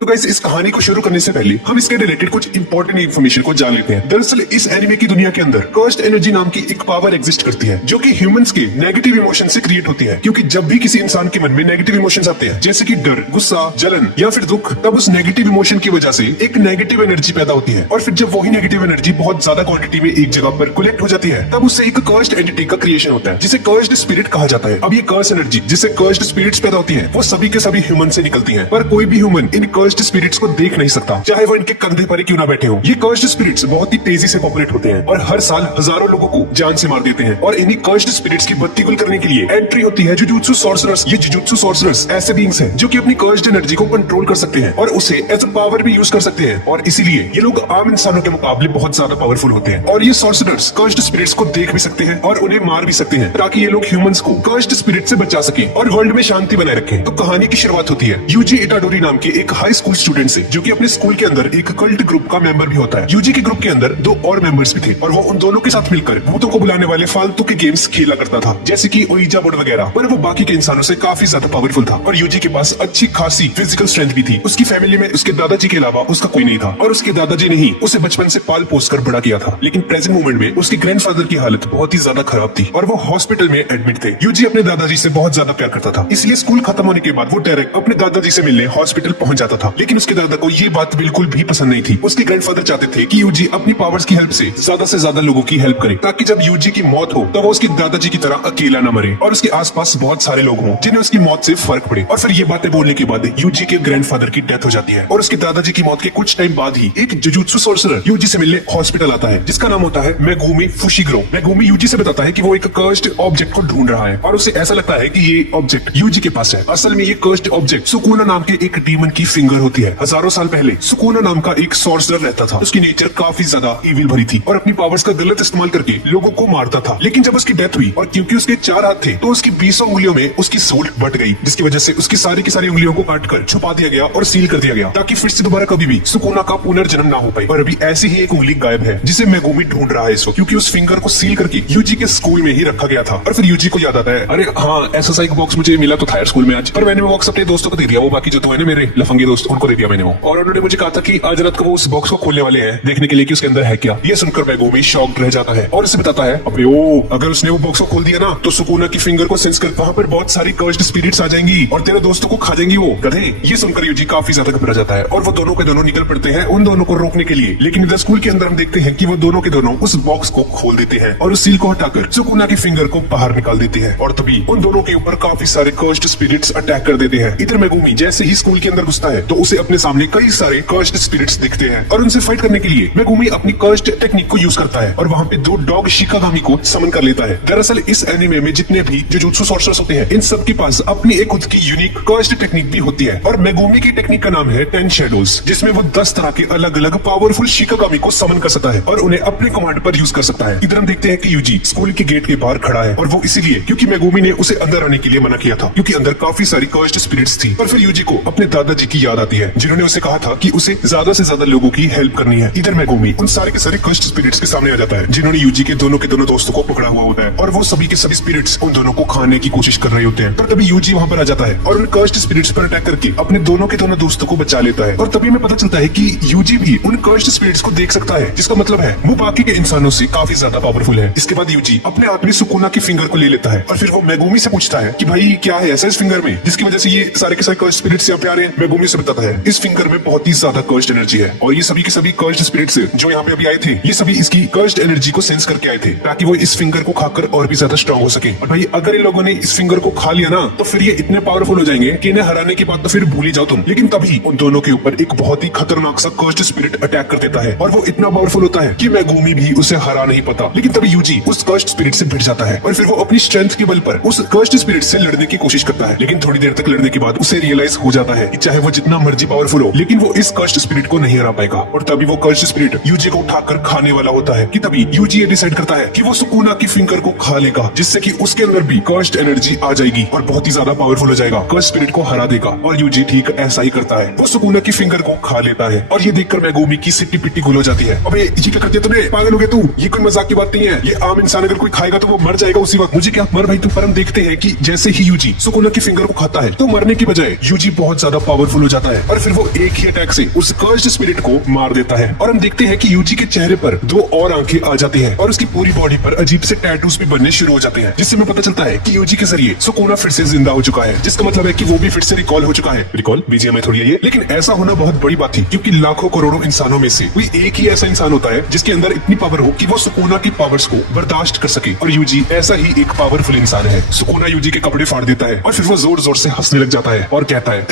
तो गाइस इस कहानी को शुरू करने से पहले हम इसके रिलेटेड कुछ इंपॉर्टेंट इन्फॉर्मेशन को जान लेते हैं। दरअसल इस एनिमे की दुनिया के अंदर कर्स्ड एनर्जी नाम की एक पावर एग्जिस्ट करती है जो कि ह्यूमंस के नेगेटिव इमोशन से क्रिएट होती है। क्योंकि जब भी किसी इंसान के मन में नेगेटिव इमोशंस आते हैं जैसे कि डर, गुस्सा, जलन या फिर दुख, तब उस नेगेटिव इमोशन की वजह से एक नेगेटिव एनर्जी पैदा होती है। और फिर जब वही नेगेटिव एनर्जी बहुत ज्यादा क्वांटिटी में एक जगह पर कलेक्ट हो जाती है तब उससे एक कर्स्ड एंटिटी का क्रिएशन होता है जिसे कर्स्ड स्पिरिट कहा जाता है। अब ये कर्स्ड एनर्जी जिससे कर्स्ड स्पिरिट्स पैदा होती है वो सभी के सभी ह्यूमन से निकलती है, पर कोई भी ह्यूमन इन कर्स्ड स्पिरिट्स को देख नहीं सकता, चाहे वो इनके कंधे पर ही क्यों ना बैठे हो। ये कर्स्ड स्पिरिट्स बहुत ही तेजी से पॉपुलेट होते हैं और हर साल हजारों लोगों को जान से मार देते हैं। और इन्हीं कर्स्ड स्पिरिट्स की बत्ती गुल करने के लिए एंट्री होती है जुजुत्सु सॉर्सरर्स। ये जुजुत्सु सॉर्सरर्स ऐसे बीइंग्स हैं जो कि अपनी कर्स्ड एनर्जी को कंट्रोल कर सकते हैं और उसे एज अ पावर भी यूज कर सकते हैं। और इसीलिए ये लोग आम इंसानों के मुकाबले बहुत ज्यादा पावरफुल होते हैं। और ये सॉर्सरर्स कर्स्ड स्पिरिट्स को देख भी सकते हैं और उन्हें मार भी सकते हैं ताकि ये लोग ह्यूमंस को कर्स्ड स्पिरिट से बचा सके और वर्ल्ड में शांति बनाए रखें। तो कहानी की शुरुआत होती है यूजी इटाडोरी नाम के एक हाई स्कूल स्टूडेंट से जो कि अपने स्कूल के अंदर एक कल्ट ग्रुप का मेंबर भी होता है। यूजी के ग्रुप के अंदर दो और मेंबर्स भी थे और वो उन दोनों के साथ मिलकर भूतों को बुलाने वाले फालतू के गेम्स खेला करता था जैसे कि ओइजा बोर्ड वगैरह। पर वो बाकी के इंसानों से काफी ज्यादा पावरफुल था और यूजी के पास अच्छी खासी फिजिकल स्ट्रेंथ भी थी। उसकी फैमिली में उसके दादाजी के अलावा उसका कोई नहीं था और उसके दादाजी ने ही उसे बचपन से पाल पोस कर बड़ा किया था। लेकिन प्रेजेंट मोमेंट में उसके ग्रैंडफादर की हालत बहुत ही ज्यादा खराब थी और वो हॉस्पिटल में एडमिट थे। यूजी अपने दादाजी से बहुत ज्यादा प्यार करता था, इसलिए स्कूल खत्म होने के बाद वो डायरेक्ट अपने दादाजी से मिलने हॉस्पिटल पहुंच जाता था। लेकिन उसके दादा को ये बात बिल्कुल भी पसंद नहीं थी। उसके ग्रैंडफादर चाहते थे कि यूजी अपनी पावर्स की हेल्प से ज्यादा लोगों की हेल्प करे ताकि जब यूजी की मौत हो तो वो उसके दादाजी की तरह अकेला न मरे और उसके आसपास बहुत सारे लोग हों जिन्हें उसकी मौत से फर्क पड़े। और फिर ये बातें बोलने के बाद यूजी के ग्रैंडफादर की डेथ हो जाती है और उसके दादाजी की मौत के कुछ टाइम बाद ही एक जुजुत्सु सॉर्सरर यूजी से मिलने हॉस्पिटल आता है जिसका नाम होता है मेगुमी फुशिग्रो। मेगुमी यूजी से बताता है कि वो एक कर्स्ड ऑब्जेक्ट को ढूंढ रहा है और उसे ऐसा लगता है कि ये ऑब्जेक्ट यूजी के पास है। असल में ये कर्स्ड ऑब्जेक्ट सुकुना नाम के एक डीमन की फिंगर होती है। हजारों साल पहले सुकुना नाम का एक सॉर्सरर रहता था। उसकी नेचर काफी ज्यादा इविल भरी थी और अपनी पावर्स का गलत इस्तेमाल करके लोगों को मारता था। लेकिन जब उसकी डेथ हुई और क्योंकि उसके 4 हाथ थे तो उसकी 20 उंगलियों में उसकी सोल बट गई जिसकी वजह से उसकी सारी की सारी उंगलियों को काटकर छुपा दिया गया और सील कर दिया गया ताकि फिर से दोबारा कभी भी सुकुना का पुनर्जन्म ना हो पाए। और अभी ऐसी ही एक उंगली गायब है जिसे मेगुमी ढूंढ रहा है इसको, क्योंकि उस फिंगर को सील करके यूजी के स्कूल में ही रखा गया था। और फिर यूजी को याद आता है, अरे हाँ ऐसा एक बॉक्स मुझे मिला तो था यार स्कूल में आज, पर मैंने वो बॉक्स अपने दोस्तों को दे दिया। वो बाकी जो तो है ना मेरे लफंगे दोस्त उनको दे दिया मैंने वो। और उन्होंने मुझे कहा था कि आज रात को वो उस बॉक्स को खोलने वाले हैं देखने के लिए कि उसके अंदर है क्या। ये सुनकर मेगुमी शॉक्ड रह जाता है और उसे बताता है अबे ओ अगर उसने वो बॉक्स को खोल दिया ना तो सुकुना की फिंगर को सेंस कर वहाँ पर बहुत सारी कर्स्ड स्पिरिट्स आ जाएंगी और तेरे दोस्तों को खा जाएंगी वो गधे। ये सुनकर यूजी काफी ज्यादा घबरा जाता है और वो दोनों के दोनों निकल पड़ते हैं उन दोनों को रोकने के लिए। लेकिन इधर स्कूल के अंदर हम देखते हैं कि वो दोनों के दोनों उस बॉक्स को खोल देते हैं और उस सील को हटाकर सुकुना की फिंगर को बाहर निकाल देते हैं और तभी उन दोनों के ऊपर काफी सारे कर्स्ड स्पिरिट्स अटैक कर देते हैं। इधर मेगुमी जैसे ही स्कूल के अंदर घुसता है तो उसे अपने सामने कई सारे कर्स्ड स्पिरिट्स दिखते हैं और उनसे फाइट करने के लिए मेगुमी अपनी कर्स्ड टेक्निक को यूज करता है और वहाँ पे 2 डॉग शिकागामी को समन कर लेता है। दरअसल इस एनिमे में जितने भी जुजुत्सु सॉर्सरर्स होते हैं इन सब के पास अपनी एक खुद की यूनिक कर्स्ड टेक्निक भी होती है और मेगुमी की टेक्निक का नाम है 10 शैडोज, जिसमें वो 10 तरह के अलग अलग पावरफुल शिकागामी को समन कर सकता है और उन्हें अपने कमांड पर यूज कर सकता है। इधर हम देखते हैं कि यूजी स्कूल के गेट के बाहर खड़ा है और वो इसीलिए क्योंकि मेगुमी ने उसे अंदर आने के लिए मना किया था क्योंकि अंदर काफी सारी कर्स्ड स्पिरिट्स थी। पर फिर यूजी को अपने दादाजी की याद आती है जिन्होंने उसे कहा था कि उसे ज्यादा से ज्यादा लोगों की हेल्प करनी है। इधर मेगुमी उन सारे के सारे कर्स्ड स्पिरिट्स के सामने आ जाता है जिन्होंने यूजी के दोनों दोस्तों को पकड़ा हुआ होता है और वो सभी के सभी स्पिरिट्स उन दोनों को खाने की कोशिश कर रहे होते हैं। पर तभी यूजी वहाँ पर आ जाता है और उन कर्स्ड स्पिरिट्स पर अटैक करके अपने दोनों के दोनों दोस्तों को बचा लेता है। और तभी हमें पता चलता है कि यूजी भी उन कर्स्ड स्पिरिट्स को देख सकता है जिसका मतलब है वो बाकी के इंसानों से काफी ज्यादा पावरफुल है। इसके बाद यूजी अपने हाथ में सुकुना की फिंगर को ले लेता है और फिर वो मेगुमी से पूछता है कि भाई क्या है ऐसा इस फिंगर में जिसकी वजह से ये सारे के सारे कर्स्ड स्पिरिट्स यहाँ पे आ रहे हैं। मेगुमी से बताता है इस फिंगर में बहुत ही ज्यादा कर्स्ड एनर्जी है और ये सभी के सभी कर्स्ड स्पिरिट्स जो यहाँ पे अभी आए थे ये सभी इसकी कर्स्ड एनर्जी को सेंस करके आए थे ताकि वो इस फिंगर को खाकर और भी ज्यादा स्ट्रॉन्ग हो सके। और भाई अगर इन लोगों ने इस फिंगर को खा लिया ना तो फिर ये इतने पावरफुल हो जाएंगे कि इन्हें हराने के बाद तो फिर भूल ही जाओ तुम। लेकिन तभी उन दोनों के ऊपर एक बहुत ही खतरनाक सा कर्स्ड स्पिरिट अटैक कर देता है और वो इतना पावरफुल होता है कि मेगुमी भी उसे हरा नहीं पाता। लेकिन तभी यूजी उस कर्स्ड स्पिरिट से भिड़ जाता है और फिर वो अपनी स्ट्रेंथ के बल पर उस कर्स्ड स्पिरिट से लड़ने की कोशिश करता है। लेकिन थोड़ी देर तक लड़ने के बाद उसे रियलाइज हो जाता है कि चाहे वो जितना मर्जी पावरफुल हो लेकिन वो इस कर्स्ड स्पिरिट को नहीं हरा पाएगा। और तभी वो कर्स्ड स्पिरिट यूजी को उठाकर खाने वाला होता है कि तभी यूजी ये डिसाइड करता है कि वो सुकुना की फिंगर को खा लेगा जिससे कि उसके अंदर भी कर्स्ड एनर्जी आ जाएगी और बहुत ही ज्यादा पावरफुल हो जाएगा, कर्स्ड स्पिरिट को हरा देगा। और यूजी ठीक ऐसा ही करता है, वो सुकुना की फिंगर को खा लेता है और ये देखकर मेगुमी की सिट्टी पिट्टी गुल हो जाती है। अबे ये क्या करते तुमने, पागल हो गए तू, ये कोई मजाक की बात नहीं है, ये आम इंसान अगर कोई खाएगा तो वो मर जाएगा उसी वक्त, मुझे क्या मर भाई तू। पर हम देखते हैं कि जैसे ही यूजी सुकुना की फिंगर को खाता है तो मरने की बजाय यूजी बहुत ज्यादा पावरफुल हो जाता जाता है और फिर वो एक ही अटैक से उस कर्स्ड स्पिरिट को मार देता है। और हम देखते हैं कि यूजी के चेहरे पर दो और आंखें आ जाती हैं और उसकी पूरी बॉडी पर अजीब से टैटूज भी बनने शुरू हो जाते हैं, जिससे हमें पता चलता है कि यूजी के जरिए सुकूना फिर से जिंदा हो चुका है, जिसका मतलब है कि वो भी फिर से रिकॉल हो चुका है। रिकॉल बीजिए में थोड़ी है ये, लेकिन ऐसा होना बहुत बड़ी बात थी क्योंकि लाखों करोड़ों इंसानों में से कोई एक ही ऐसा इंसान होता है जिसके अंदर इतनी पावर हो कि वो सुकूना की पावर्स को बर्दाश्त कर सके, और यूजी ऐसा ही एक पावरफुल इंसान है। सुकूना यूजी के कपड़े फाड़ देता है और फिर वो जोर जोर से हंसने लग जाता है और कहता है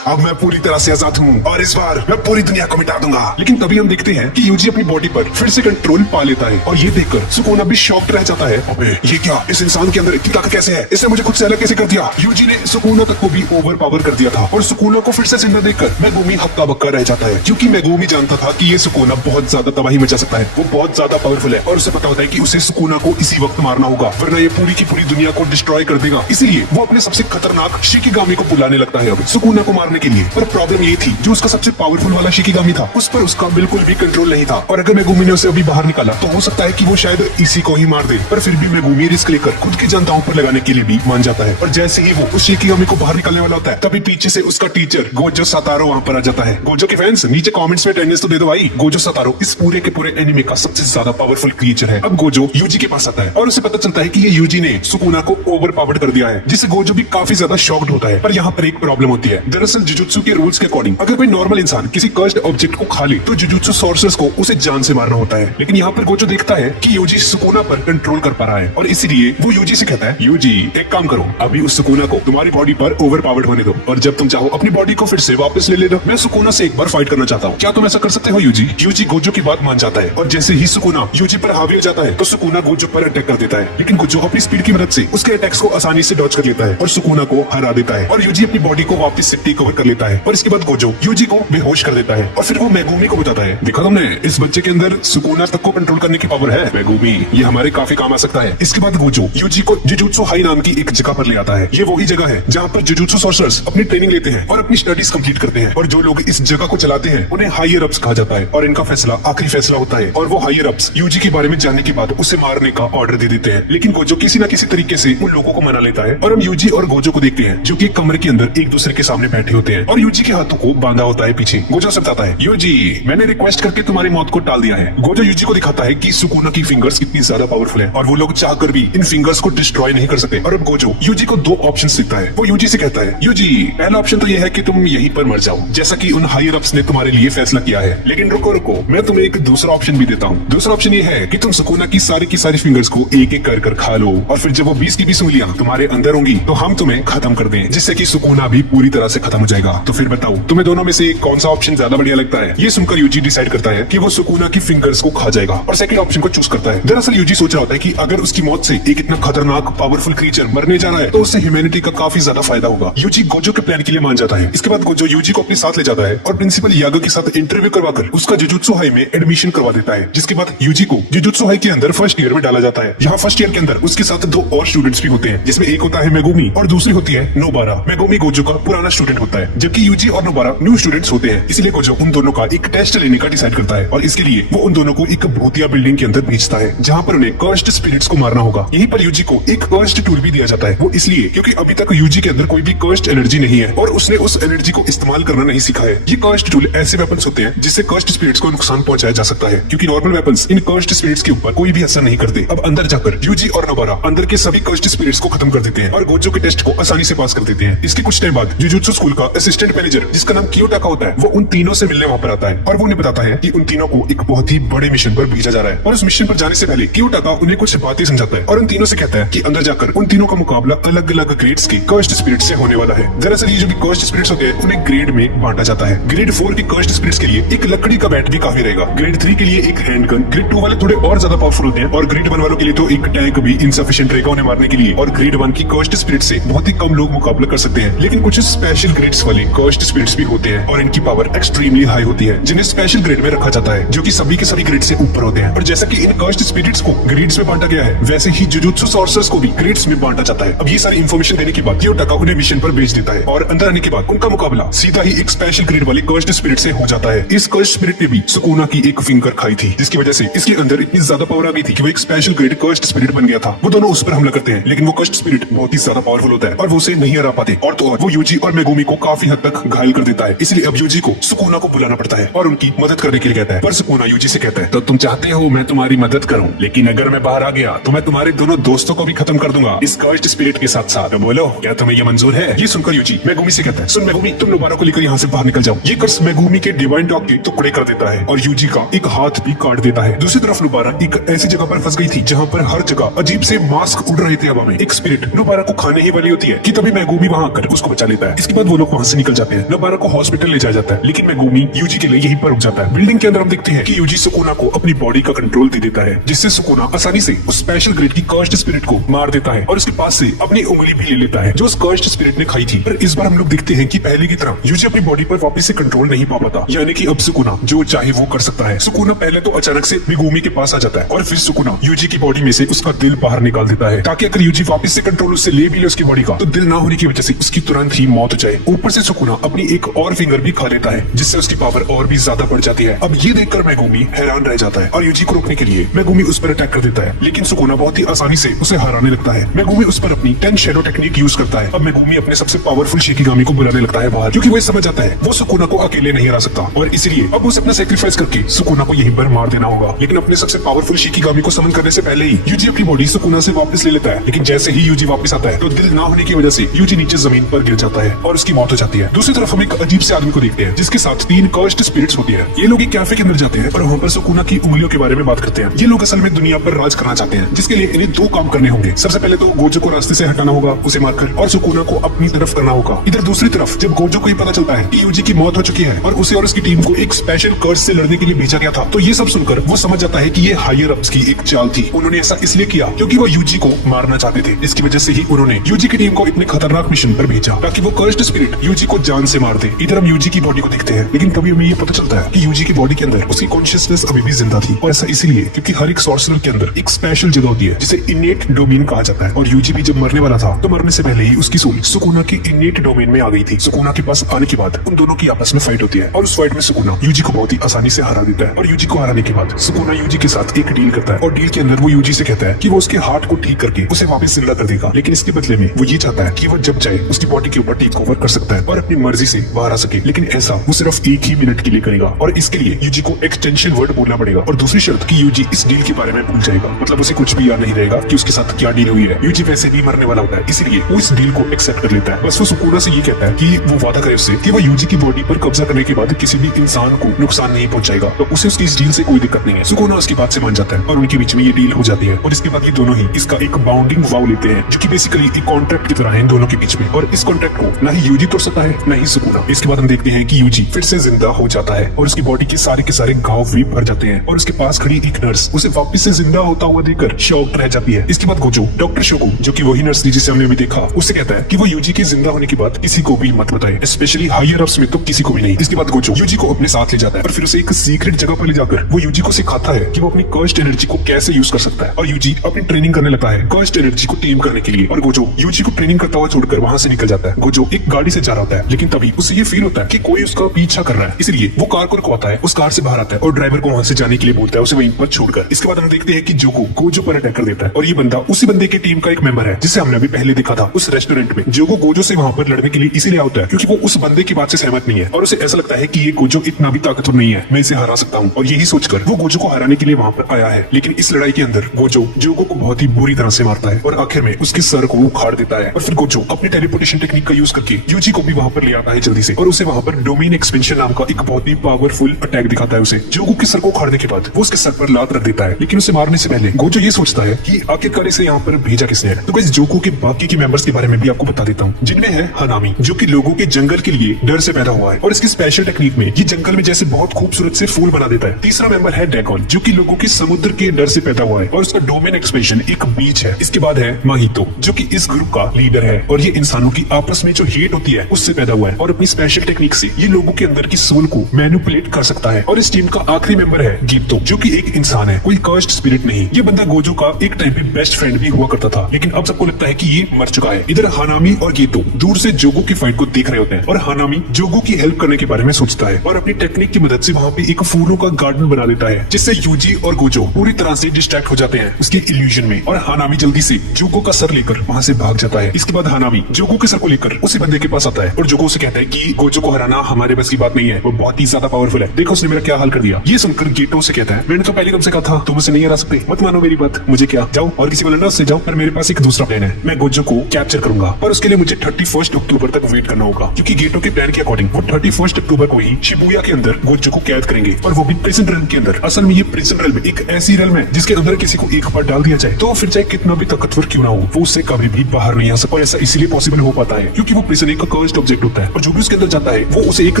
अब मैं पूरी तरह से आजाद हूँ और इस बार मैं पूरी दुनिया को मिटा दूंगा। लेकिन तभी हम देखते हैं कि यूजी अपनी बॉडी पर फिर से कंट्रोल पा लेता है और ये देखकर सुकूना भी शॉक्ड रह जाता है। अबे ये क्या, इस इंसान के अंदर इतनी ताकत कैसे है? इसने मुझे खुद से अलग कैसे कर दिया? यूजी ने सुकूना तक को भी ओवर पावर कर दिया था और सुकूना को फिर से जिंदा देखकर मेगुमी हक्का बक्का रह जाता है, क्योंकि मेगुमी जानता था कि ये सुकूना बहुत ज्यादा तबाही मचा सकता है। वो बहुत ज्यादा पावरफुल है और उसे पता होता है कि उसे सुकूना को इसी वक्त मारना होगा, वरना ये पूरी की पूरी दुनिया को डिस्ट्रॉय कर देगा। इसलिए वो अपने सबसे खतरनाक शिकिगामी को बुलाने लगता है अब सुकूना को मारने के लिए। पर प्रॉब्लम ये थी, जो उसका सबसे पावरफुल वाला शिकिगामी था उस पर उसका बिल्कुल भी कंट्रोल नहीं था, और अगर मेगुमी ने उसे अभी बाहर निकाला तो हो सकता है कि वो शायद इसी को ही मार दे। पर फिर भी मेगुमी रिस्क लेकर खुद की जनताओं पर लगाने के लिए भी मान जाता है, और जैसे ही वो उस शिकिगामी को बाहर निकालने वाला होता है तभी पीछे से उसका टीचर गोजो सतारो वहाँ पर आ जाता है। गोजो के फैंस नीचे कमेंट्स में अटेंडेंस तो दे दो भाई। गोजो सतारो इस पूरे के पूरे एनिमे का सबसे ज्यादा पावरफुल क्रिएचर है। अब गोजो यूजी के पास आता है और उसे पता चलता है कि ये यूजी ने सुकूना को ओवर पावर्ड कर दिया है, जिससे गोजो भी काफी ज्यादा शॉक्ड होता है। पर यहाँ पर एक प्रॉब्लम होती है। दरअसल जुजुत्सु के रूल्स के अकॉर्डिंग अगर कोई नॉर्मल इंसान किसी कर्स्ड ऑब्जेक्ट को खा ले तो जुजुत्सु सोर्सर्स को उसे जान से मारना होता है। लेकिन यहाँ पर गोजो देखता है कि यूजी सुकूना पर कंट्रोल कर पा रहा है और इसीलिए वो यूजी से कहता है, यूजी एक काम करो, अभी उस सुकूना को तुम्हारी बॉडी पर ओवर पावर्ड होने दो और जब तुम चाहो अपनी बॉडी को फिर से वापस ले लो। मैं सुकूना से एक बार फाइट करना चाहता हूँ, क्या तुम ऐसा कर सकते हो यूजी? यूजी गोजो की बात मान जाता है और जैसे ही सुकूना यूजी पर हावी हो जाता है तो सुकूना गोजो पर अटैक कर देता है, लेकिन गोजो अपनी स्पीड की मदद से उसके अटैक्स को आसानी से डॉज कर लेता है और सुकूना को हरा देता है और यूजी अपनी बॉडी को वापस से टेक ओवर कर लेता है। और इसके बाद गोजो यूजी को बेहोश कर देता है और फिर वो मेगुमी को बताता है, देखा तुमने, इस बच्चे के अंदर सुकूना तक को कंट्रोल करने की पावर है। मेगुमी ये हमारे काफी काम आ सकता है। इसके बाद गोजो यूजी को जुजुत्सु हाई नाम की एक जगह पर ले आता है। ये वही जगह है जहाँ पर जुजुत्सु सॉर्सरर्स अपनी ट्रेनिंग लेते हैं और अपनी स्टडीज कंप्लीट करते हैं, और जो लोग इस जगह को चलाते हैं उन्हें हायर अप्स कहा जाता है और इनका फैसला आखिरी फैसला होता है। और वो हायर अप्स यूजी के बारे में जानने के बाद उसे मारने का ऑर्डर दे देते हैं, लेकिन गोजो किसी न किसी तरीके से उन लोगों को मना लेता है और हम यूजी और गोजो को देखते हैं जो कि एक कमरे के अंदर एक दूसरे के सामने बैठे होते हैं और यूजी के हाथों को बांधा होता है पीछे। गोजो से बताता है, यूजी मैंने रिक्वेस्ट करके तुम्हारी मौत को टाल दिया है। गोजो यूजी को दिखाता है कि सुकूना की फिंगर्स कितनी ज्यादा पावरफुल है और वो लोग चाहकर भी इन फिंगर्स को डिस्ट्रॉय नहीं कर सकते। और अब गोजो यूजी को दो ऑप्शन देता है। वो यूजी से कहता है, यूजी पहला ऑप्शन तो ये है कि तुम यहीं पर मर जाओ जैसा कि उन हायर अप्स ने तुम्हारे लिए फैसला किया है, लेकिन रुको रुको, मैं तुम्हें एक दूसरा ऑप्शन भी देता हूँ। दूसरा ऑप्शन ये है कि तुम सुकूना की सारी फिंगर्स को एक एक कर खा लो और फिर जब वो 20 की 20 उंगलियां तुम्हारे अंदर होंगी तो हम तुम्हें खत्म कर दें, जिससे कि सुकूना भी पूरी तरह से खत्म हो जाएगा। तो फिर बताओ तुम्हें दोनों में से कौन सा ऑप्शन ज्यादा बढ़िया लगता है? ये सुनकर यूजी डिसाइड करता है कि वो सुकूना की फिंगर्स को खा जाएगा और सेकंड ऑप्शन को चूज करता है। दरअसल यूजी सोच रहा होता है कि अगर उसकी मौत से एक इतना खतरनाक पावरफुल क्रीचर मरने जा रहा है तो उससे ह्यूमैनिटी का काफी ज्यादा फायदा होगा। यूजी गोजो के प्लान के लिए मान जाता है। इसके बाद गोजो यूजी को अपने साथ ले जाता है और प्रिंसिपल यागा के साथ इंटरव्यू करवाकर उसका जुजुत्सु हाई में एडमिशन करवा देता है, जिसके बाद यूजी को जुजुत्सु हाई के अंदर फर्स्ट ईयर में डाला जाता है। यहाँ फर्स्ट ईयर के अंदर उसके साथ दो और स्टूडेंट्स भी होते हैं, जिसमें एक होता है मेगुमी और दूसरी होती है नोबारा। मेगुमी गोजो का पुराना स्टूडेंट होता है जबकि यूजी और नोबारा न्यू स्टूडेंट्स होते हैं, इसलिए गोजो उन दोनों का एक टेस्ट लेने का डिसाइड करता है और इसके लिए वो उन दोनों को एक भूतिया बिल्डिंग के अंदर भेजता है जहाँ पर उन्हें कर्स्ड स्पिरिट्स को मारना होगा। यहीं पर यूजी को एक कर्स्ड टूल भी दिया जाता है, वो इसलिए क्योंकि अभी तक यूजी के अंदर कोई भी कर्स्ड एनर्जी नहीं है और उसने उस एनर्जी को इस्तेमाल करना नहीं सीखा है। ये कर्स्ड टूल ऐसे वेपन्स होते हैं जिससे कर्स्ड स्पिरिट्स को नुकसान पहुंचाया जा सकता है, क्योंकि नॉर्मल वेपन्स इन कर्स्ड स्पिरिट्स के ऊपर कोई भी असर नहीं करते। अब अंदर जाकर यूजी और नोबारा अंदर के सभी कर्स्ड स्पिरिट्स को खत्म कर देते हैं और गोजो के टेस्ट को आसानी से पास कर देते हैं। इसके कुछ टाइम बाद जुजुत्सु स्कूल का असिस्टेंट मैनेजर जिसका नाम कियोटाका होता है वो उन तीनों से मिलने वहाँ पर आता है और वो उन्हें बताता है कि उन तीनों को एक बहुत ही बड़े मिशन पर भेजा जा रहा है और उस मिशन पर जाने से पहले कियोटाका उन्हें कुछ बातें समझाता है और उन तीनों से कहता है कि अंदर जाकर उन तीनों का मुकाबला अलग अलग ग्रेड्स के कर्स्ड स्पिरिट से होने वाला है। दरअसल ये जो भी कर्स्ड स्पिरिट्स होते हैं उन्हें ग्रेड में बांटा जाता है। ग्रेड 4 के कर्स्ड स्पिरिट्स के लिए एक लकड़ी का बैट भी काफी रहेगा, ग्रेड 3 के लिए एक हैंडगन, ग्रेड 2 वाले थोड़े और ज्यादा पावरफुल होते हैं और ग्रेड 1 वालों के लिए तो एक टैंक भी इनसफिशिएंट रहेगा उन्हें मारने के लिए। और ग्रेड 1 की कर्स्ड स्पिरिट से बहुत ही कम लोग मुकाबला कर सकते हैं, लेकिन कुछ स्पेशल ग्रेड्स वाले कर्स्ड स्पिरिट्स भी होते हैं और इनकी पावर एक्सट्रीमली हाई होती है, जिन्हें स्पेशल ग्रेड में रखा जाता है जो कि सभी के सभी ग्रेड से ऊपर होते हैं। और जैसा कि इन कर्स्ड स्पिरिट्स को ग्रेड्स में बांटा गया है वैसे ही जुजुत्सु सॉर्सर्स को भी ग्रेड्स में बांटा जाता है। अब ये सारी इन्फॉर्मेशन देने के बाद कियोटाका उन्हें मिशन पर भेज देता है और अंदर आने के बाद उनका मुकाबला सीधा ही एक स्पेशल ग्रेड वाले कर्स्ड स्पिरिट से हो जाता है। इस कर्स्ड स्पिरिट ने भी सुकूना की एक फिंगर खाई थी, जिसकी वजह से इसके अंदर इतनी ज्यादा पावर आ गई थी कि वो एक स्पेशल ग्रेड कर्स्ड स्पिरिट बन गया था। वो दोनों उस पर हमला करते हैं, लेकिन वो कर्स्ड स्पिरिट बहुत ही ज्यादा पावरफुल होता है और वो उसे नहीं हरा पाते और तो और वो यूजी और मेगुमी को काफी हद तक घायल कर देता है। इसलिए अब यूजी को सुकुना को बुलाना पड़ता है और उनकी मदद करने के लिए कहता है। पर सुकुना यूजी से कहता है, तो तुम चाहते हो मैं तुम्हारी मदद करूं, लेकिन अगर मैं बाहर आ गया तो मैं तुम्हारे दोनों दोस्तों को भी खत्म कर दूंगा इस कर्स्ड स्पिरिट के साथ साथ। तो बोलो क्या तुम्हें ये मंजूर है? ये सुनकर यूजी मेगुमी से कहता है, सुन मेगुमी, तुम नोबारा को लेकर यहाँ से बाहर निकल जाओ। ये कर्स मेगुमी के डिवाइन डॉग के टुकड़े कर देता है और यूजी का एक हाथ भी काट देता है। दूसरी तरफ नोबारा एक ऐसी जगह पर फंस गई थी जहाँ पर हर जगह अजीब से मास्क उड़ रहे थे हवा में। एक स्पिरिट नोबारा को खाने ही वाली होती है कि तभी मेगुमी वहाँ आकर उसको बचा लेता है। इसके बाद वो लोग वहाँ से निकल जाते हैं। नोबारा को हॉस्पिटल ले जाया जाता है, लेकिन मेगुमी यूजी के लिए यहीं पर रुक जाता है। बिल्डिंग के अंदर हम देखते हैं कि यूजी सुकुना को अपनी बॉडी का कंट्रोल दे देता है, जिससे सुकुना आसानी से उस स्पेशल ग्रेड की कर्स्ड स्पिरिट को मार देता है और उसके पास से अपनी उंगली भी ले लेता है जो उस कर्स्ड स्पिरिट ने खाई थी। पर इस बार हम लोग देखते हैं कि पहले की तरह यूजी अपनी बॉडी पर वापस से कंट्रोल नहीं पा पाता, यानी कि अब सुकुना जो चाहे वो कर सकता है। सुकुना पहले तो अचानक से मेगुमी के पास आ जाता है और फिर सुकुना यूजी की बॉडी में से उसका दिल बाहर निकाल देता है, ताकि अगर यूजी वापस से कंट्रोल उससे ले भी ले उसकी बॉडी का, तो दिल ना होने की वजह से उसकी तुरंत ही मौत हो जाए। ऊपर से सुकुना अपनी एक और फिंगर भी खा लेता है, जिससे उसकी पावर और भी ज्यादा बढ़ जाती है। अब ये देखकर मेगुमी हैरान रह जाता है और यूजी को रोकने के लिए मेगुमी उस पर अटैक कर देता है, लेकिन सुकुना बहुत ही आसानी से उसे हराने लगता है। मेगुमी उस पर अपनी 10 शैडो टेक्निक यूज करता है। अब मेगुमी अपने सबसे पावरफुल शिकिगामी को बुलाने लगता है बाहर, क्योंकि वो समझ जाता है वो सुकुना को अकेले नहीं हरा सकता और इसलिए अब उसे अपना सेक्रीफाइस करके सुकुना को यहीं पर मार देना होगा। लेकिन अपने सबसे पावरफुल शिकिगामी को समन करने से पहले ही यूजी अपनी बॉडी सुकुना से वापस ले लेता है, लेकिन जैसे ही यूजी वापस आता है तो दिल ना होने की वजह से यूजी नीचे जमीन पर गिर जाता है और उसकी मौत हो जाती है। दूसरी तरफ हम एक अजीब से आदमी को देखते हैं जिसके साथ 3 कर्स्ड स्पिरिट्स होती है। ये लोग एक कैफे के अंदर जाते हैं और वहाँ पर सुकुना की उंगलियों के बारे में बात करते हैं। ये लोग असल में दुनिया पर राज करना चाहते हैं, जिसके लिए इन्हें 2 काम करने होंगे। सबसे पहले तो गोजो को रास्ते से हटाना होगा उसे मारकर, और सुकुना को अपनी तरफ करना होगा। इधर दूसरी तरफ जब गोजो को ये पता चलता है कि यूजी की मौत हो चुकी है और उसे और उसकी टीम को एक स्पेशल कर्स से लड़ने के लिए भेजा गया था, तो ये सब सुनकर वो समझ जाता है कि ये हायर अप्स की एक चाल थी। उन्होंने ऐसा इसलिए किया क्योंकि वो यूजी को मारना चाहते थे। इसकी वजह से ही उन्होंने यूजी की टीम को इतने खतरनाक मिशन पर भेजा ताकि वो कर्स्ड स्पिरिट यूजी को जान से मार दे। इधर हम यूजी की बॉडी को देखते हैं, लेकिन तभी हमें ये पता चलता है कि यूजी की बॉडी के अंदर उसकी कॉन्शियसनेस अभी भी जिंदा थी, और ऐसा इसलिए क्योंकि हर एक सॉर्सरर के अंदर एक स्पेशल जगह होती है जिसे इनेट डोमेन कहा जाता है। और यूजी भी जब मरने वाला था तो मरने से पहले ही उसकी सोल सुकुना की इनेट डोमेन में आ गई थी। सुकुना के पास आने के बाद उन दोनों की आपस में फाइट होती है और उस फाइट में सुकुना यूजी को बहुत ही आसानी से हरा देता है। और यूजी को हराने के बाद सुकुना यूजी के साथ एक डील करता है और डील के अंदर वो यूजी से कहता है कि वो उसके हार्ट को ठीक करके उसे वापस जिंदा कर देगा, लेकिन इसके बदले में वो ये चाहता है कि वो जब चाहे उसकी बॉडी के ऊपर टेक ओवर कर सकता है और अपनी मर्जी से बाहर आ सके, लेकिन ऐसा वो सिर्फ 1 ही मिनट के लिए करेगा और इसके लिए यूजी को एक्सटेंशन वर्ड बोलना पड़ेगा। और दूसरी शर्त कि यूजी इस डील के बारे में भूल जाएगा, मतलब उसे कुछ भी याद नहीं रहेगा कि उसके साथ क्या डील हुई है। यूजी वैसे भी मरने वाला होता है, इसलिए वो इस डील को एक्सेप्ट कर लेता है। बस वो सुकुना से ये कहता है कि वो वादा करे उससे कि वो यूजी की बॉडी पर कब्जा करने के बाद किसी भी इंसान को नुकसान नहीं पहुंचाएगा, तो उसे उसकी इस डील से कोई दिक्कत नहीं है। सुकुना उसकी बात से मान जाता है और उनके बीच में ये डील हो जाती है और इसके बाद ये दोनों ही इसका एक बाउंडिंग वाव लेते हैं, जो कि बेसिकली एक कॉन्ट्रैक्ट की तरह है इन दोनों के बीच में, और इस कॉन्ट्रैक्ट को ना ही यूजी तोड़ सकता है ना ही सुकुना। इसके बाद हम देखते हैं कि यूजी फिर से जिंदा हो जाता है और उसकी बॉडी के सारे घाव भी भर जाते हैं और उसके पास खड़ी एक नर्स उसे वापस से जिंदा होता हुआ देखकर शॉक्ड रह जाती है। इसके बाद गोजो डॉक्टर शोगो, जो कि वही नर्स थी जिसे हमने भी देखा, उससे कहता है कि वो यूजी के जिंदा होने के बाद किसी को भी मत बताए, स्पेशली हायर अप्स में तो किसी को भी नहीं। इसके बाद गोजो यूजी को अपने साथ ले जाता है और फिर उसे एक सीक्रेट जगह पर ले जाकर वो यूजी को सिखाता है कि वो अपनी कर्स्ड एनर्जी को कैसे यूज कर सकता है और यूजी अपनी ट्रेनिंग करने लगता है कर्स्ड एनर्जी को टेम करने के लिए। और गोजो यूजी को ट्रेनिंग करता हुआ छोड़कर वहां से निकल जाता है। गोजो एक गाड़ी से जा रहा होता है, लेकिन तभी उसे ये फील होता है कि कोई उसका पीछा कर रहा है, इसलिए वो कार को रुकवाता है, उस कार से बाहर आता है और ड्राइवर को वहां से जाने के लिए बोलता है, उसे वहीं पर छोड़कर। इसके बाद हम देखते हैं कि जोको गोजो पर अटैक कर देता है और ये बंदा उसी बंदे की टीम का एक मेंबर है जिसे हमने अभी पहले देखा था उस रेस्टोरेंट में। जोको गोजो से वहां पर लड़ने के लिए इसीलिए आता है क्योंकि वो उस बंदे की बात से सहमत नहीं है और उसे ऐसा लगता है कि ये गोजो इतना भी ताकतवर नहीं है, मैं इसे हरा सकता हूँ, और यही सोचकर वो गोजो को हराने के लिए वहां पर आया है। लेकिन इस लड़ाई के अंदर गोजो जोको को बहुत ही बुरी तरह से मारता है और आखिर में उसके सर को उखाड़ देता है। और फिर गोजो अपनी टेलीपोर्टेशन टेक्निक का यूज करके यूजी को भी वहां पर ले आता है जल्दी से और उसे वहां पर डोमेन एक्सपेंशन नाम का एक बहुत ही पावरफुल अटैक दिखाता है उसे। जोको के सर को उखाड़ने के बाद वो उसके सर पर लात रख देता है, लेकिन उसे मारने से पहले गोजो ये सोचता है कि आखिरकार इसे यहाँ पर भेजा किसने है। तो गाइस जोको के बाकी के मेंबर्स के बारे में भी आपको बता देता हूँ, जिनमें है हनामी, जो कि लोगों के जंगल के लिए डर से पैदा हुआ है और इसकी स्पेशल टेक्निक में ये जंगल में जैसे बहुत खूबसूरत से फूल बना देता है। तीसरा मेंबर है डैगोन, जो कि लोगों के समुद्र के डर से पैदा हुआ है और उसका डोमेन एक्सपेंशन एक बीच है। इसके बाद है माहितो, जो कि इस ग्रुप का लीडर है और ये इंसानों की आपस में जो हेट होती है उससे पैदा हुआ है और अपनी स्पेशल टेक्निक से ये लोगों के अंदर की सोल को मैनिपुलेट कर सकता है। और इस टीम का आखिरी मेंबर है गीतो, जो कि एक इंसान है, कोई कर्स्ड स्पिरिट नहीं। ये बंदा गोजो का एक टाइम पे बेस्ट फ्रेंड भी हुआ करता था, लेकिन अब सबको लगता है कि ये मर चुका है। इधर हानामी और गीतो दूर से जोगो की फाइट को देख रहे होते हैं और हानामी जोगो की हेल्प करने के बारे में सोचता है और अपनी टेक्निक की मदद से वहाँ पे एक फूलों का गार्डन बना देता है, जिससे यूजी और गोजो पूरी तरह से डिस्ट्रैक्ट हो जाते हैं उसके इल्यूजन में और हानामी जल्दी से जोगो का सर लेकर वहाँ से भाग जाता है। इसके बाद हानामी जोगो के सर को लेकर उसी बंदे के पास आता आता है और जोको उसे कहता है कि गोजो को हराना हमारे बस की बात नहीं है, वो बहुत ही ज्यादा पावरफुल है, देखो उसने मेरा क्या हाल कर दिया। ये सुनकर गेटो से कहता है, मैंने तो पहले तुमसे कहा था तुम उसे नहीं हरा सकते, मत मानो मेरी बात, मुझे क्या, जाओ और किसी को लड़ना उससे जाओ, पर मेरे पास एक दूसरा प्लान है, मैं गोजो को कैप्चर करूंगा, पर उसके लिए मुझे 31 अक्टूबर तक वेट करना होगा, क्योंकि गेटो के प्लान के अकॉर्डिंग वो 31 अक्टूबर को ही शिबुया के अंदर गोजो को कैद करेंगे, और वो भी प्रिजन रेल के अंदर। असल में ये प्रिजन रेल एक ऐसी रेल है जिसके अंदर किसी को एक बार डाल दिया जाए तो फिर चाहे कितना भी ताकतवर क्यों ना हो, वो उससे कभी भी बाहर नहीं आ सकता। और ऐसा इसीलिए पॉसिबल हो पाता है क्योंकि वो प्रिजन एक कर्स्ड ऑब्जेक्ट होता है, और जो भी उसके अंदर जाता है वो उसे एक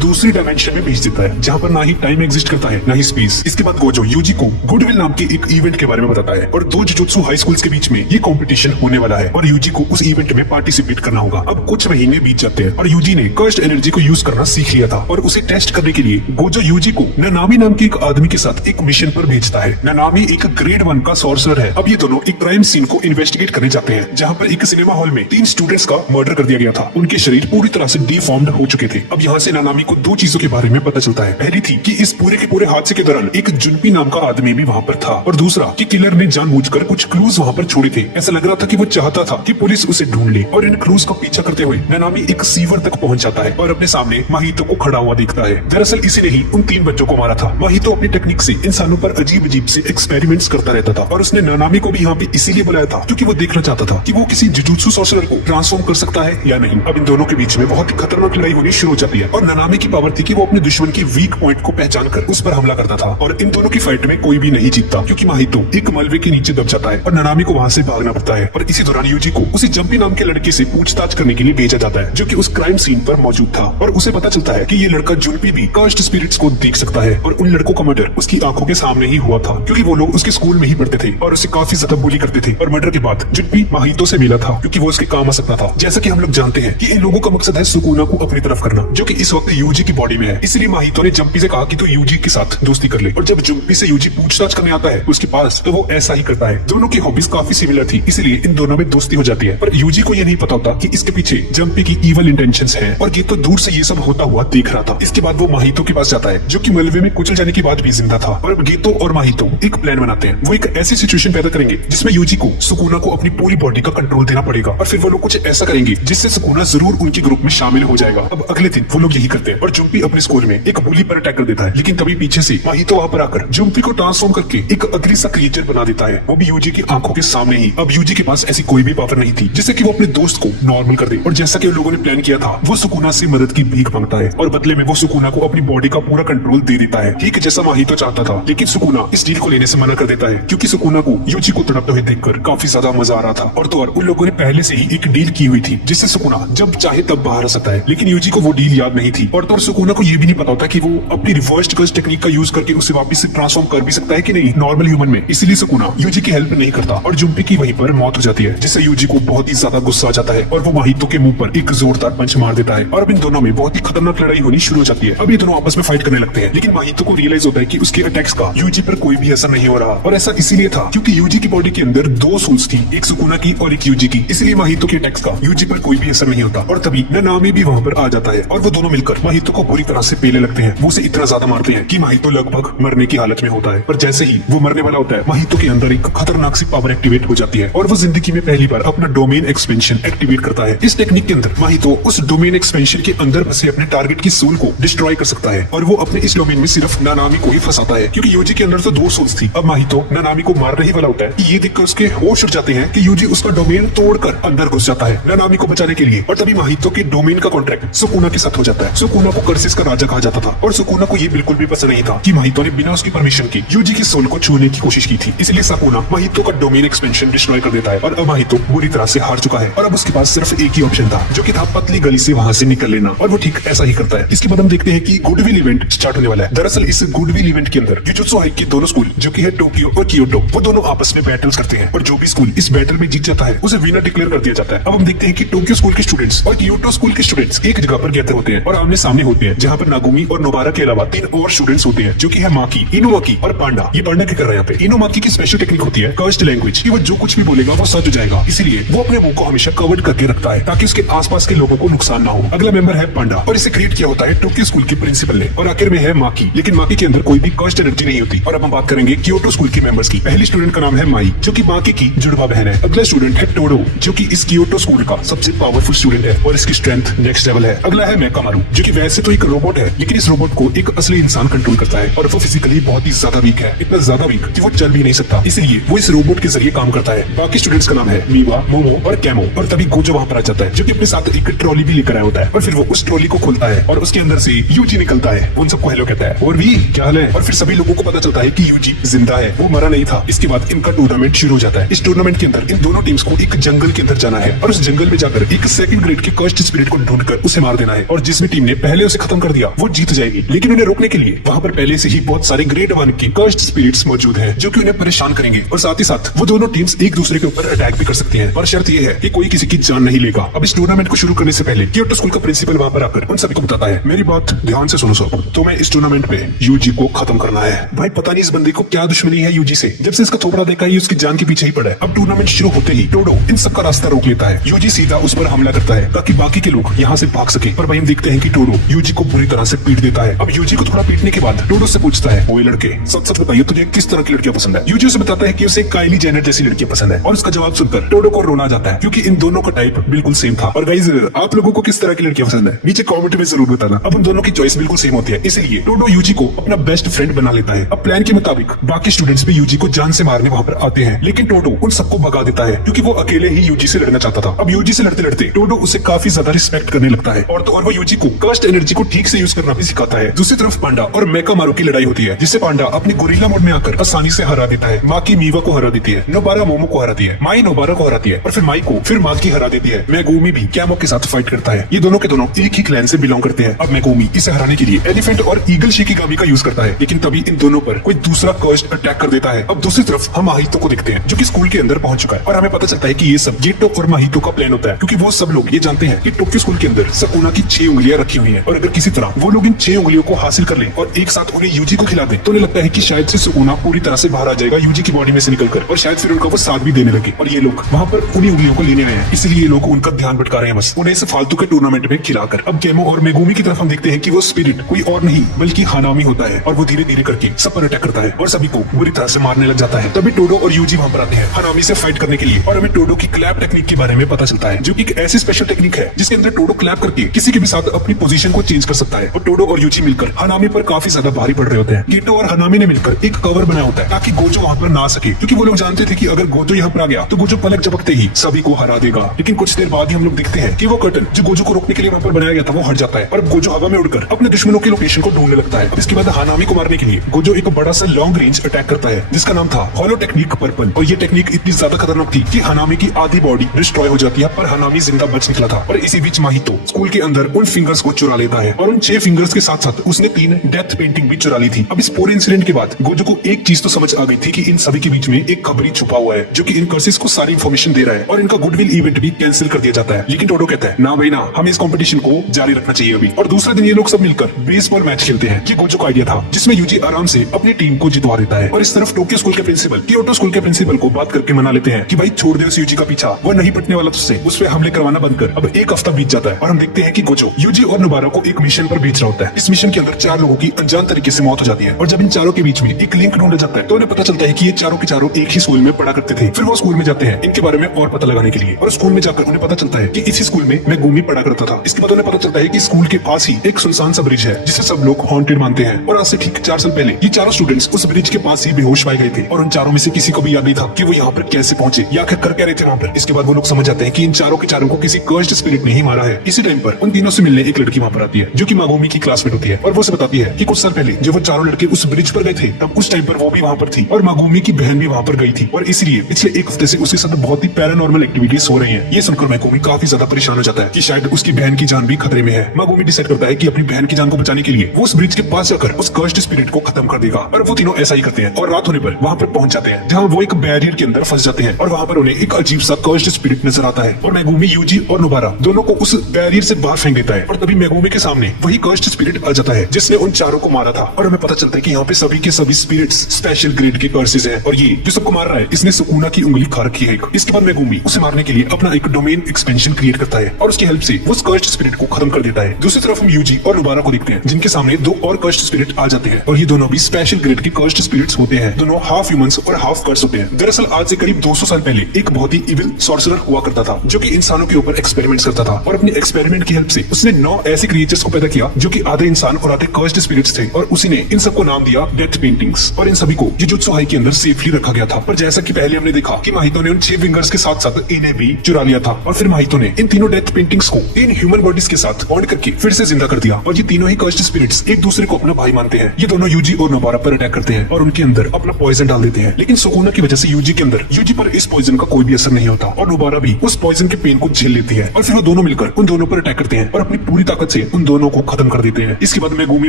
दूसरी डायमेंशन में भेज देता है, जहाँ पर ना ही टाइम एग्जिस्ट करता है ना ही स्पेस। इसके बाद गोजो यूजी को गुडविल नाम के एक इवेंट के बारे में बताता है, और दो जुजुत्सु हाई स्कूल्स के बीच में ये कंपटीशन होने वाला है, और यूजी को उस इवेंट में पार्टिसिपेट करना होगा। अब कुछ महीने बीत जाते हैं और यूजी ने कर्स्ड एनर्जी को यूज करना सीख लिया था, और उसे टेस्ट करने के लिए गोजो यूजी को ननामी नाम के एक आदमी के साथ एक मिशन पर भेजता है। ननामी एक ग्रेड 1 का सॉर्सर है। अब ये दोनों एक क्राइम सीन को इन्वेस्टिगेट करने जाते हैं, जहाँ पर एक सिनेमा हॉल में 3 स्टूडेंट्स का मर्डर कर दिया गया था, उनके शरीर पूरी तरह से डिफॉर्म्ड हो चुके थे। अब यहाँ से नानामी को 2 चीजों के बारे में पता चलता है, पहली थी कि इस पूरे के पूरे हादसे के दौरान एक जुनपी नाम का आदमी भी वहाँ पर था, और दूसरा कि किलर ने जानबूझकर कुछ क्लूज वहाँ पर छोड़े थे। ऐसा लग रहा था कि वो चाहता था कि पुलिस उसे ढूंढ ले, और इन क्लूज का पीछा करते हुए नानामी एक सीवर तक पहुंच जाता है और अपने सामने माहितो को खड़ा हुआ देखता है। दरअसल इसी ने ही उन 3 बच्चों को मारा था। माहितो अपनी टेक्निक से इंसानों पर अजीब अजीब से एक्सपेरिमेंट्स करता रहता था, और उसने नानामी को भी यहाँ पे इसीलिए बुलाया था क्योंकि वो देखना चाहता था कि वो किसी जुजुत्सु सॉर्सरर को ट्रांसफॉर्म कर सकता है या नहीं। अब इन दोनों के बीच में बहुत ही खतरनाक लड़ाई होनी शुरू हो जाती है, और नानामी की पावर थी कि वो अपने दुश्मन की वीक पॉइंट को पहचान कर उस पर हमला करता था, और इन दोनों की फाइट में कोई भी नहीं जीतता क्योंकि माहितो एक मलबे के नीचे दब जाता है और नानामी को वहाँ से भागना पड़ता है। और इसी दौरान यूजी को उसे जंपी नाम के लड़के से पूछताछ करने के लिए भेजा जाता है, जो कि उस क्राइम सीन पर मौजूद था, और उसे पता चलता है कि ये लड़का जुनपी भी कर्स्ड स्पिरिट्स को देख सकता है, और उन लड़कों का मर्डर उसकी आंखों के सामने ही हुआ था क्योंकि वो लोग उसके स्कूल में ही पढ़ते थे और उसे काफी ज्यादा बुली करते थे। और मर्डर के बाद जुनपी माहितो से मिला था क्योंकि वो उसके काम आ सकता था। जैसा कि हम लोग जानते हैं कि इन लोगों का मकसद है सुकुना को अपनी तरफ करना, जो कि इस वक्त यूजी की बॉडी में है। इसलिए माहितो ने जंपी से कहा कि तू यूजी के साथ दोस्ती कर ले, और जब जंपी से यूजी पूछताछ करने आता है उसके पास, तो वो ऐसा ही करता है। दोनों की हॉबीज काफी सिमिलर थी, इसलिए इन दोनों में दोस्ती हो जाती है। पर यूजी को ये नहीं पता होता कि इसके पीछे जंपी की इवल इंटेंशंस हैं, और ये तो दूर से ये सब होता हुआ देख रहा था। इसके बाद वो माहितो के पास जाता है, जो कि मलबे में कुचल जाने के बाद भी जिंदा था, और गेतो और माहितो एक प्लान बनाते हैं। वो एक ऐसी सिचुएशन पैदा करेंगे जिसमें यूजी को सुकुना को अपनी पूरी बॉडी का कंट्रोल देना पड़ेगा, और फिर वो लोग कुछ ऐसा करेंगे जिससे सुकुना जरूर उनके ग्रुप में शामिल हो जाएगा। अब अगले दिन वो लोग यही करते हैं, और जुम्पी अपने स्कूल में एक बुली पर अटैक कर देता है, लेकिन तभी पीछे से माहितो वहाँ पर आकर जुम्पी को ट्रांसफॉर्म करके एक अगली सा क्रिएचर बना देता है, वो भी यूजी की आंखों के सामने ही। अब यूजी के पास ऐसी कोई भी पावर नहीं थी जिससे कि वो अपने दोस्त को नॉर्मल कर दे, और जैसा कि उन लोगों ने प्लान किया था, वो सुकुना से मदद की भीख मांगता है, और बदले में वो सुकुना को अपनी बॉडी का पूरा कंट्रोल दे देता है, ठीक जैसा माहितो चाहता था। लेकिन सुकुना इस डील को लेने से मना कर देता है क्योंकि सुकुना को यूजी को तड़पते हुए देखकर काफी ज्यादा मजा आ रहा था, और तो और उन लोगों ने पहले से ही एक डील की हुई थी जिससे सुकुना जब चाहे तब बाहर आ सकता है। लेकिन यूजी को वो डील याद नहीं थी, और तो और सुकुना को ये भी नहीं पता होता कि वो अपनी रिवर्स्ड कर्स टेक्निक का यूज करके उसे वापस से ट्रांसफॉर्म कर भी सकता है कि नहीं नॉर्मल ह्यूमन में। इसीलिए सुकुना यूजी की हेल्प नहीं करता, और जुम्पी की वहीं पर मौत हो जाती है, जिससे यूजी को बहुत ही ज्यादा गुस्सा आ जाता है, और वो माहितो के मुंह पर एक जोरदार पंच मार देता है, और अब इन दोनों में बहुत ही खतरनाक लड़ाई होनी शुरू हो जाती है। अब ये दोनों आपस में फाइट करने लगते हैं, लेकिन माहितो को रियलाइज होता है कि उसके अटैक्स का यूजी पर कोई भी असर नहीं हो रहा, और ऐसा इसीलिए था क्योंकि यूजी की बॉडी के अंदर 2 सोल्स थी, एक सुकुना की और एक यूजी की, इसलिए माहितो के अटैक्स का यूजी पर कोई भी असर नहीं होता। और तभी नानामी भी वहाँ पर आ जाता है, और वो दोनों मिलकर माहितो को बुरी तरह से पेले लगते हैं। वो उसे इतना ज्यादा मारते हैं कि माहितो लगभग मरने की हालत में होता है, पर जैसे ही वो मरने वाला होता है, माहितो के अंदर एक खतरनाक सी पावर एक्टिवेट हो जाती है, और वो जिंदगी में पहली बार अपना डोमेन एक्सपेंशन एक्टिवेट करता है। इस टेक्निक के अंदर माहितो उस डोमेन एक्सपेंशन के अंदर फंसे अपने टारगेट की सोल को डिस्ट्रॉय कर सकता है, और वो अपने इस डोमेन में सिर्फ नानामी को ही फंसाता है, क्योंकि यूजी के अंदर तो 2 सोल्स थी। अब माहितो नानामी को मारने ही वाला होता है कि ये देखकर उसके होश उड़ जाते हैं कि यूजी उसका डोमेन तोड़कर अंदर घुस जाता है नानामी को बचाने के लिए, और तभी माहितो के डोमेन का कॉन्ट्रैक्ट सुकुना के साथ हो जाता है। सुकुना को कर्सिस का राजा कहा जाता था, और सुकुना को ये बिल्कुल भी पसंद नहीं था कि माहितो ने बिना उसकी परमिशन के यूजी की सोल को छूने की कोशिश की थी, इसलिए सुकुना माहितो का डोमेन एक्सपेंशन डिस्ट्रॉय कर देता है, और अब माहितो बुरी तरह से हार चुका है, और अब उसके पास सिर्फ एक ही ऑप्शन था, जो कि था पतली गली से वहां से निकल लेना, और वो ठीक ऐसा ही करता है। इसके बाद हम देखते हैं कि गुडविल इवेंट स्टार्ट होने वाला है। दरअसल इस गुडविल इवेंट के अंदर जुजुत्सु हाइक के दोनों स्कूल, जो कि है टोक्यो और क्योटो, वो दोनों आपस में बैटल्स करते हैं, और जो भी स्कूल इस बैटल में जीत जाता है उसे विनर डिक्लेयर कर दिया जाता है। अब हम देखते हैं कि टोक्यो स्कूल के स्टूडेंट्स और क्योटो स्कूल के स्टूडेंट्स एक जगह पर गैदर होते हैं और आमने सामने होते हैं, जहाँ पर नागुमी और नोबारा के अलावा 3 और स्टूडेंट्स होते हैं, जो कि है माकी, इनुमाकी और पांडा। ये पांडा क्या कर रहा है यहाँ पे? इनुमाकी की स्पेशल टेक्निक होती है कर्स्ड लैंग्वेज, कि वो जो कुछ भी बोलेगा वो सच हो जाएगा, इसलिए वो अपने मुंह को हमेशा कवर्ड करके रखता है ताकि उसके आसपास के लोगों को नुकसान ना हो। अगला मेंबर है पांडा, और इसे क्रिएट किया होता है टोक्यो स्कूल के प्रिंसिपल ने, और आखिर में है माकी, लेकिन माकी के अंदर कोई भी कर्स्ड एनर्जी नहीं होती। और अब हम बात करेंगे क्योटो स्कूल के मेंबर्स की। पहली स्टूडेंट का नाम है माई, जो कि माकी की जुड़वा बहन है। अगला स्टूडेंट है टोडो, जो कि इस क्योटो स्कूल का सबसे पावरफुल स्टूडेंट है, और इसकी स्ट्रेंथ नेक्स्ट लेवल है। अगला है मेकामारू, जो कि वैसे तो एक रोबोट है, लेकिन इस रोबोट को एक असली इंसान कंट्रोल करता है और वो फिजिकली बहुत ही ज्यादा वीक है, इतना ज्यादा वीक कि वो चल भी नहीं सकता। इसलिए वो इस रोबोट के जरिए काम करता है। बाकी स्टूडेंट्स का नाम है मीवा, मोमो और कैमो। और तभी गोजो वहाँ पर आ जाता है, जो कि अपने साथ एक ट्रॉली भी लेकर आया होता है। और फिर वो उस ट्रॉली को खोलता है और उसके अंदर से यूजी निकलता है। वो उन सबको हेलो कहता है, और भी क्या हाल है। और फिर सभी लोगों को पता चलता है कि यूजी जिंदा है, वो मरा नहीं था। इसके बाद इनका टूर्नामेंट शुरू हो जाता है। इस टूर्नामेंट के अंदर इन दोनों टीम्स को एक जंगल के अंदर जाना है और उस जंगल में जाकर एक सेकंड ग्रेड के कर्स्ड स्पिरिट को ढूंढकर उसे मार देना है। और जिस भी टीम ने पहले उसे खत्म कर दिया वो जीत जाएगी। लेकिन उन्हें रोकने के लिए वहाँ पर पहले से ही बहुत सारे ग्रेड 1 के कर्स्ड स्पिरिट्स मौजूद हैं, जो कि उन्हें परेशान करेंगे। और साथ ही साथ वो दोनों टीम्स एक दूसरे के ऊपर अटैक भी कर सकती हैं। पर शर्त ये है कि कोई किसी की जान नहीं लेगा। अब इस टूर्नामेंट को शुरू करने से पहले क्योटो स्कूल का प्रिंसिपल वहाँ पर आकर उन सभी को बताता है, मेरी बात ध्यान से सुनो सब, तुम्हें इस टूर्नामेंट में यूजी को खत्म करना है। भाई पता नहीं इस बंदे को क्या दुश्मनी है यूजी से, जब से इसका थोपड़ा देखा ही उसकी जान के पीछे ही पड़ा है। अब टूर्नामेंट शुरू होते ही टोडो इन सबका रास्ता रोक लेता है। यूजी सीधा उस पर हमला करता है ताकि बाकी के लोग यहाँ से भाग सके। पर भाई हम देखते हैं कि टोडो यूजी को बुरी तरह से पीट देता है। अब यूजी को थोड़ा पीटने के बाद टोडो से पूछता है, ओए लड़के सच सच बताइए तुझे किस तरह की लड़कियां पसंद है। यूजी उसे बताता है कि उसे काइली जेनर जैसी लड़कियां पसंद है। और उसका जवाब सुनकर टोडो को रोना जाता है, क्योंकि इन दोनों का टाइप बिल्कुल सेम था। और गाइस आप लोगों को किस तरह की लड़कियां पसंद है नीचे कमेंट में जरूर बताना। अब उन दोनों की चॉइस बिल्कुल सेम होती है, इसलिए टोडो यूजी को अपना बेस्ट फ्रेंड बना लेता है। अब प्लान के मुताबिक बाकी स्टूडेंट्स भी यूजी को जान से मारने वहाँ पर आते हैं, लेकिन टोडो उन सबको भगा देता है क्योंकि वो अकेले ही यूजी से लड़ना चाहता था। अब यूजी से लड़ते लड़ते टोडो उसे काफी ज्यादा रिस्पेक्ट करने लगता है और वो यूजी को कर्स्ड एनर्जी को ठीक से यूज करना भी सिखाता है। दूसरी तरफ पांडा और मेकामारू की लड़ाई होती है, जिससे पांडा अपने गोरिल्ला मोड में आकर आसानी से हरा देता है। माँ की मीवा को हरा देती है, नोबारा मोमो को हराती है, माई नोबारा को हराती है और फिर माई को फिर माँ की हरा देती है। मेगुमी भी कैमो के साथ फाइट करता है। ये दोनों के दोनों एक ही क्लैन से बिलोंग करते हैं। अब मेगुमी इसे हराने के लिए एलिफेंट और ईगल शिकिगामी का यूज करता है, लेकिन तभी इन दोनों पर कोई दूसरा कर्स्ड अटैक कर देता है। अब दूसरी तरफ हम माहितो को देखते हैं, जो कि स्कूल के अंदर पहुंच चुका है। और हमें पता चलता है कि ये सब जीटो और माहितो का प्लान होता है, क्योंकि वो सब लोग ये जानते हैं कि टोक्यो स्कूल के अंदर सकुना की 6 उंगलियां रखी हुई हैं और अगर किसी तरह वो लोग इन 6 उंगलियों को हासिल कर लें और एक साथ उन्हें यूजी को खिला दें तो उन्हें लगता है कि शायद से सकुना पूरी तरह से बाहर आ जाएगा यूजी की बॉडी में से निकलकर, और शायद फिर उनका वो साथ भी देने लगे। और ये लोग वहाँ पर उन्हीं उंगलियों को लेने आए हैं, इसलिए ये लोग उनका ध्यान भटका रहे हैं बस उन्हें इस फालतू के टूर्नामेंट में खिलाकर। अब गेमो और मेगुमी की तरफ हम देखते हैं कि वो स्पिरिट कोई और नहीं बल्कि हानामी होता है और वो धीरे धीरे करके सब पर अटैक करता है और सभी को बुरी तरह से मारने लग जाता है। तभी टोडो और यूजी वहाँ पर आते हैं हानामी से फाइट करने के लिए और हमें टोडो की क्लैप टेक्निक के बारे में पता चलता है, जो कि एक ऐसी स्पेशल टेक्निक है जिसके अंदर टोडो क्लैप करके किसी के भी साथ अपनी पोजीशन को चेंज कर सकता है। और टोडो और यूजी मिलकर हानामी पर काफी ज्यादा भारी पड़ रहे होते हैं। कीटो और हानामी ने मिलकर एक कवर बनाया होता है ताकि गोजो वहाँ पर ना सके, क्योंकि वो लोग जानते थे कि अगर गोजो यहाँ पर आ गया तो गोजो पलक झपकते ही सभी को हरा देगा। लेकिन कुछ देर बाद ही हम लोग देखते हैं कि वो कर्टन जो गोजो को रोकने के लिए वहाँ पर बनाया गया था वो हट जाता है और अब गोजो हवा में उड़कर अपने दुश्मनों के लोकेशन को ढूंढने लगता है। अब इसके बाद हानामी को मारने के लिए गोजो एक बड़ा सा लॉन्ग रेंज अटैक करता है, जिसका नाम था हॉलो टेक्निक पर्पल। और ये टेक्निक इतनी ज्यादा खतरनाक थी कि हानामी की आधी बॉडी डिस्ट्रॉय हो जाती है, पर हानामी जिंदा बच निकला था। और इसी बीच माहितो स्कूल के अंदर उन फिंगर्स को चुरा लेता है और उन 6 फिंगर्स के साथ साथ उसने 3 डेथ पेंटिंग भी चुरा ली थी। अब इस पूरे इंसिडेंट के बाद गोजो को एक चीज तो समझ आ गई थी कि इन सभी के बीच में एक खबरी छुपा हुआ है, जो कि इन कर्सेस को सारी इंफॉर्मेशन दे रहा है और इनका गुडविल इवेंट भी कैंसिल कर दिया जाता है। लेकिन टोडो कहता है, ना भाई ना, हमें इस कंपटीशन को जारी रखना चाहिए अभी। और दूसरे दिन ये लोग सब मिलकर बेसबॉल मैच खेलते हैं। ये गोजो का आइडिया था, जिसमें यूजी आराम से अपनी टीम को जितवा देता है। और इस तरफ टोक्यो स्कूल के प्रिंसिपल क्योटो स्कूल के प्रिंसिपल को बात करके मना लेते हैं कि भाई छोड़ दे उस यूजी का पीछा, वो नहीं पटने वाला तुझसे, उस पे हमले करवाना बंद कर। अब एक हफ्ता बीत जाता है और हम देखते हैं कि गोजो यूजी और नोबारा को एक मिशन पर भेज रहा होता है। इस मिशन के अंदर 4 लोगों की अनजान तरीके से मौत हो जाती है और जब इन चारों के बीच में एक लिंक ढूंढा जाता है तो उन्हें पता चलता है कि ये चारों के चारों एक ही स्कूल में पढ़ा करते थे। फिर वो स्कूल में जाते हैं इनके बारे में और पता लगाने के लिए, और स्कूल में जाकर उन्हें पता चलता है कि इसी स्कूल में मेगुमी पढ़ा करता था। इसके बाद उन्हें पता चलता है कि स्कूल के पास ही एक सुनसान सा ब्रिज है जिसे सब लोग हॉन्टेड मानते हैं। और आज से ठीक 4 साल पहले ये चारों स्टूडेंट्स उस ब्रिज के पास ही बेहोश पाए गए थे और उन चारों में से किसी को भी याद नहीं था कि वो यहाँ पर कैसे पहुंचे या आखिर कर क्या रहे थे वहाँ पर। इसके बाद वो लोग समझ जाते हैं कि इन चारों के चारों को किसी कर्स्ड स्पिरिट ने ही मारा है। इसी टाइम पर उन तीनों से मिलने एक लड़की वहाँ पर आती है, जो कि मेगुमी की क्लासमेट होती है और वो से बताती है कि कुछ साल पहले जब वो चारों लड़के उस ब्रिज पर गए थे तब उस टाइम पर वो भी वहाँ पर थी और मेगुमी की बहन भी वहाँ पर गई थी और इसलिए पिछले एक हफ्ते से उसके साथ बहुत ही पैरानॉर्मल एक्टिविटीज हो रही हैं। ये सुनकर मेगुमी काफी ज्यादा परेशान हो जाता है कि शायद उसकी बहन की जान भी खतरे में है। मेगुमी डिसाइड करता है कि अपनी बहन की जान को बचाने के लिए वो उस ब्रिज के पास जाकर उस कर्स्ड स्पिरिट को खत्म कर देगा और वो तीनों ऐसा ही करते हैं और रात होने पर वहाँ पर पहुंच जाते हैं, जहाँ वो एक बैरियर के अंदर फंस जाते हैं और वहाँ पर उन्हें एक अजीब सा कर्स्ड स्पिरिट नजर आता है और मेगुमी, यूजी और नोबारा दोनों को उस बैरियर से बाहर फेंक देता है। और तभी मेगुमी के सामने वही कर्स्ड स्पिरिट आ जाता है जिसने उन चारों को मारा था और हमें पता चलता है कि यहाँ पे सभी के सभी स्पिरिट्स स्पेशल ग्रेड के कर्सेस हैं और ये जो सबको मार रहा है इसने सुकुना की उंगली खा रखी है। इसके बाद मेगुमी उसे मारने के लिए अपना एक डोमेन एक्सपेंशन क्रिएट करता है और उसकी हेल्प से वो कर्स्ड स्पिरिट को खत्म कर देता है। दूसरी तरफ हम यूजी और नोबारा को देखते हैं, जिनके सामने 2 और कर्स्ड स्पिरिट आ जाते हैं और ये दोनों भी स्पेशल ग्रेड के कर्स्ड स्पिरिट्स होते हैं। दोनों हाफ ह्यूमंस और हाफ कर्स होते हैं। दरअसल आज से करीब 200 साल पहले एक बहुत ही इविल सॉर्सरर हुआ करता था जो कि इंसानों के ऊपर एक्सपेरिमेंट्स करता सोचा था और अपनी एक्सपेरिमेंट की हेल्प से उसने 9 ऐसे क्रिएचर्स को पैदा किया जो कि आधे इंसान और आधे कर्स्ड स्पिरिट्स थे और उसी ने इन सबको नाम दिया डेथ पेंटिंग्स और इन सभी को जुजुत्सु हाई के अंदर सेफली रखा गया था। पर जैसा कि पहले हमने देखा कि माहितो ने उन 6 फिंगर्स के साथ साथ इन्हें भी चुरा लिया था और फिर माहितो ने इन तीनों डेथ पेंटिंग्स को इन ह्यूमन बॉडीज के साथ बॉन्ड करके फिर से जिंदा कर दिया और ये तीनों ही कर्स्ड स्पिरिट्स एक दूसरे को अपना भाई मानते हैं। ये दोनों यूजी और नोबारा पर अटैक करते हैं और उनके अंदर अपना पॉइजन डाल देते हैं, लेकिन सुकुना की वजह से यूजी के अंदर यूजी पर इस पॉइजन का कोई भी असर नहीं होता और नोबारा भी उस पॉइजन के पेन को झेल लेती है और फिर वो दोनों मिलकर उन दोनों पर अटैक करते हैं और अपनी पूरी ताकत से उन दोनों को खत्म कर देते हैं। इसके बाद मेगुमी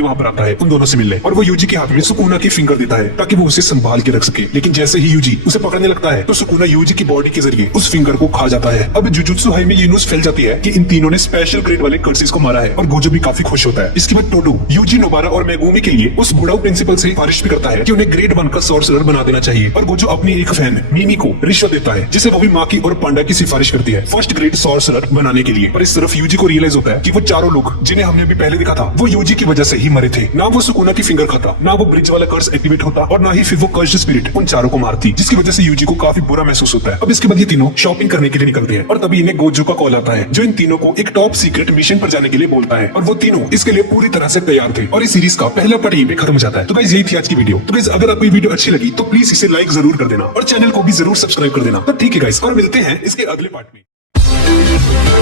वहां पर आता है उन दोनों से मिलने और वो यूजी के हाथ में सुकुना की फिंगर देता है ताकि वो उसे संभाल के रख सके, लेकिन जैसे ही यूजी उसे पकड़ने लगता है तो सुकुना यूजी की बॉडी के जरिए उस फिंगर को खा जाता है। अब जुजुत्सु हाई में ये न्यूज़ फैल जाती है कि इन तीनों ने स्पेशल ग्रेड वाले कर्सेस को मारा है और गोजो भी काफी खुश होता है। इसके बाद टोडू यूजी, नोबारा और मेगुमी के लिए उस बुढ़ाऊ प्रिंसिपल से सिफारिश भी करता है कि उन्हें ग्रेड 1 का सॉर्सरर बना देना चाहिए और गोजो अपनी एक फैन मिमी को रिश्वत देता है जिसे वो भी माकी और पांडा की सिफारिश करती है फर्स्ट ग्रेड सॉर्सरर बनाने के लिए। पर इस तरफ यूजी को रियलाइज होता है कि वो चारों लोग जिन्हें हमने अभी पहले देखा था वो यूजी की वजह से ही मरे थे। ना वो सुकुना की फिंगर खाता, ना वो ब्रिज वाला कर्स एक्टिवेट होता और ना ही फिर वो कर्स्ड स्पिरिट उन चारों को मारती, जिसकी वजह से यूजी को काफी बुरा महसूस होता है। अब इसके बाद ये तीनों शॉपिंग करने के लिए निकलते हैं और तभी इन्हें गोजो का कॉल आता है जो इन तीनों को एक टॉप सीक्रेट मिशन पर जाने के लिए बोलता है और वो तीनों इसके लिए पूरी तरह से तैयार थे और इस सीरीज का पहला पार्ट यहीं पे खत्म हो जाता है। तो गाइस यही थी आज की वीडियो। तो गाइस अगर आपको ये वीडियो अच्छी लगी तो प्लीज इसे लाइक जरूर कर देना और चैनल को भी जरूर सब्सक्राइब कर देना। तो ठीक है गाइस, और मिलते हैं इसके अगले पार्ट में।